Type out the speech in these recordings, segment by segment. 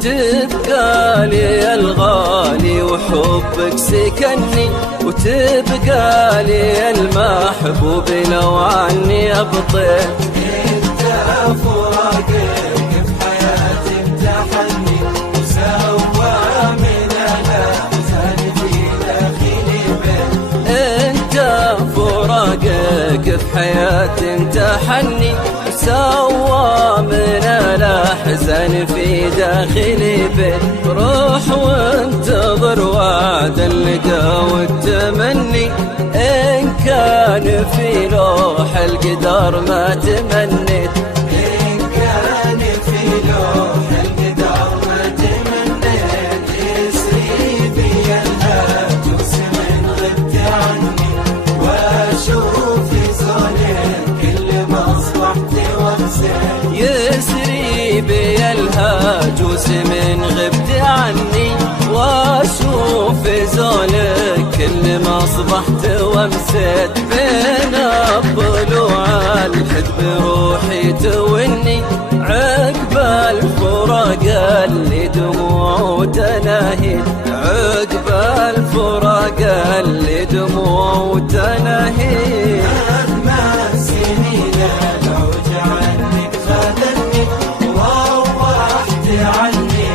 تبقى لي الغالي وحبك سكني، وتبقى لي المحبوب لو عني أبطل. انت فراقك في حياتي امتحني، وسوى من الأحزان في داخلي بيت. انت فراقك في حياتي امتحني، سوى من الأحزان في داخلي بيت. روح وانتظر وعد اللقا والتمني، إن كان في لوح القدر ما تمنيت. إن كان في لوح القدر ما تمنيت، يسري بي الهاجس من غبت عني، واشوف في زولك كل ما اصبحت وامسيت. يسري بي الهاجس من غبت عني، واشوف في زولك كل ما اصبحت وامسيت. بين الضلوع الحد بروحي توني، عقب الفراق اللي دموع تناهي، عقب الفراق اللي دموع تناهي. مهما سنين العوج عنك خذلني، وروحت عني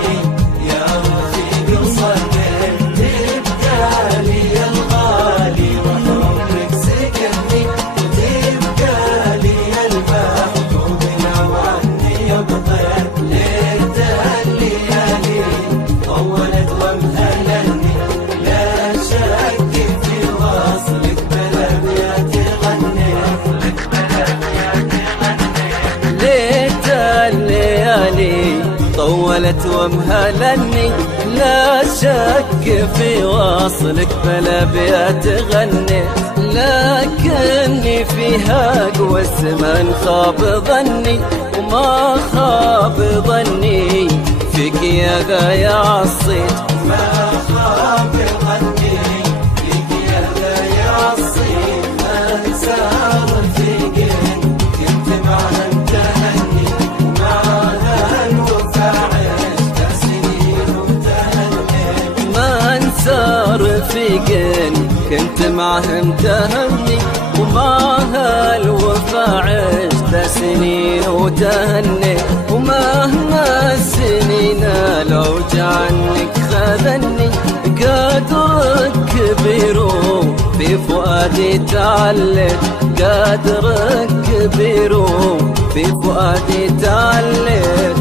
يا رفيق وصليت. تبقى لي الغالي وحبك سكني، وتبقى لي المحبوب لو عني أبطيت. ليت الليالي طولت وامهلني، لا شك في وصلك بلبيات غنيت. ليت الليالي طولت وامهلني، لا شك في وصلك بلبيات غنيت. لكني فيها قوى الزمان خاب ظني، وما خاب ظني فيك يا ذا يا عصيت. ما خاب ظني فيك يا ذا يا عصيت. من سار فيك كنت معها امتهني، ومعها الوفا عشت سنين وامتهنيت. من سار في قن كنت معه امتهني، ومعها الوفا عشت سنين وتهني. ومهما السنين العوج عنك خذني، قدرك كبير في فؤادي تعلت، قدرك كبير في فؤادي تعلت.